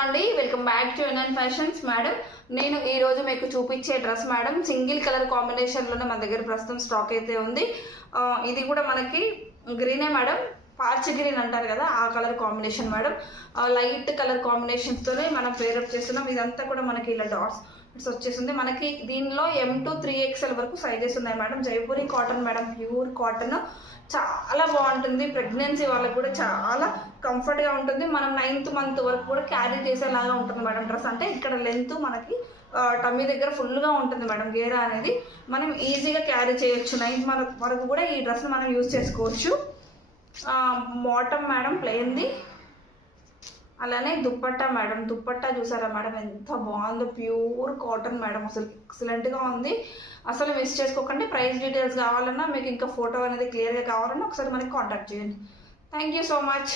అండి, welcome back to NN fashions. Madam, నేను ఈ రోజు మీకు చూపించే డ్రెస్ మేడం సింగిల్ కలర్ కాంబినేషన్లోనే మన దగ్గర ప్రస్తుతం స్టాక్ అయితే ఉంది. ఇది కూడా మనకి గ్రీనే మేడం, పార్చ్ గ్రీన్ అంటారు కదా, ఆ colour combination madam. Light colour కాంబినేషన్స్తోనే మనం పేరప్ చేస్తున్నాం. ఇదంతా కూడా మనకి ఇలా డాట్స్ వచ్చేసింది. మనకి దీనిలో M2 3XL వరకు సైజెస్ ఉన్నాయి madam. Jaipuri cotton madam, pure cotton, చాలా బాగుంటుంది. ప్రెగ్నెన్సీ వాళ్ళకి కూడా చాలా కంఫర్ట్గా ఉంటుంది. మనం 9th మంత్ వరకు కూడా క్యారీ చేసేలాగా ఉంటుంది మేడం డ్రెస్. అంటే ఇక్కడ లెంత్ మనకి టమ్మీ దగ్గర ఫుల్గా ఉంటుంది మేడం. గేరా అనేది మనం ఈజీగా క్యారీ చేయొచ్చు. 9th మంత్ వరకు కూడా ఈ డ్రెస్ని మనం యూజ్ చేసుకోవచ్చు. బాటమ్ మేడం ప్లెయిన్ది. అలానే దుప్పట్టా మేడం, దుప్పట్టా చూసారా మేడం ఎంత బాగుందో, ప్యూర్ కాటన్ మేడం, అసలు ఎక్సలెంట్గా ఉంది. అసలు మిస్ చేసుకోకండి. ప్రైస్ డీటెయిల్స్ కావాలన్నా, మీకు ఇంకా ఫోటో అనేది క్లియర్గా కావాలన్నా ఒకసారి మనకి కాంటాక్ట్ చేయండి. Thank you so much.